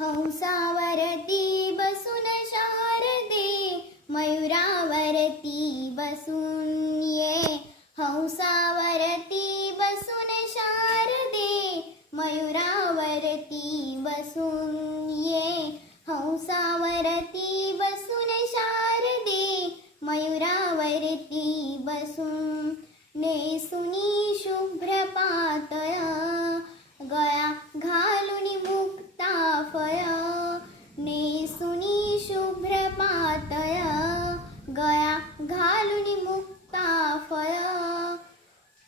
हंसावरती बसून शारदे, मयुरावरती बसून ये. हंसावरती बसून शारदे, मयुरावरती बसून ये. हंसावरती बसून शारदे, मयुरावरती बसून. नेसुनी शुभ्र पातळ, गळा घालून मुक्ताफळ. नेसुनी शुभ्र पातळ, गळा घालून मुक्ताफळ.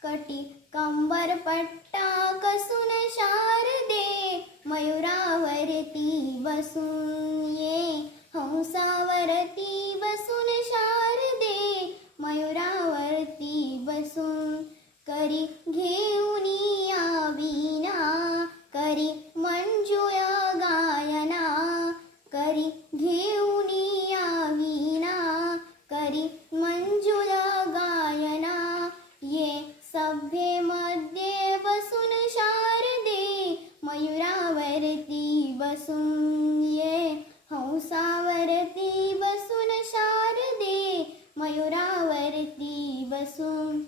कटी कंबर पट्टा कसून शारदे, मयुरावरती बसून ये. हंसावरती बसून शारदे, मयुरावरती बसून. करी घेऊन या वीणा, करी मंजुळ गायना. करी घेऊन या वीणा, करी मंजुळ गायना. ये सभेमध्ये बसून शारदे, मयुरावरती बसून ये. हंसावरती बसून शारदे, मयुरावरती बसून.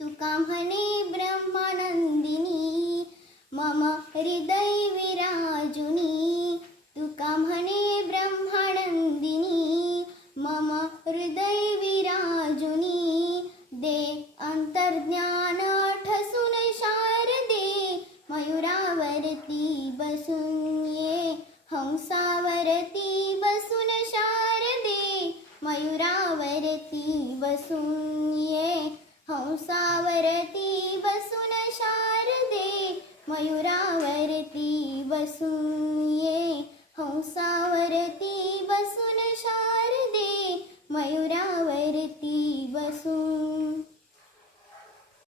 तुका म्हणे ब्रह्मानंदिनी, मम हृदय विराजुनी. तुका म्हणे ब्रह्मानंदिनी, मम हृदय विराजुनी. दे अंतर्ज्ञान ठसून शारदे, मयुरावरती बसून ये. हंसावरती बसून शारदे, मयुरावरती बसून ये. हंसावरती बसून शारदे, मयुरावरती बसून ये. हंसावरती बसून शारदे, मयुरा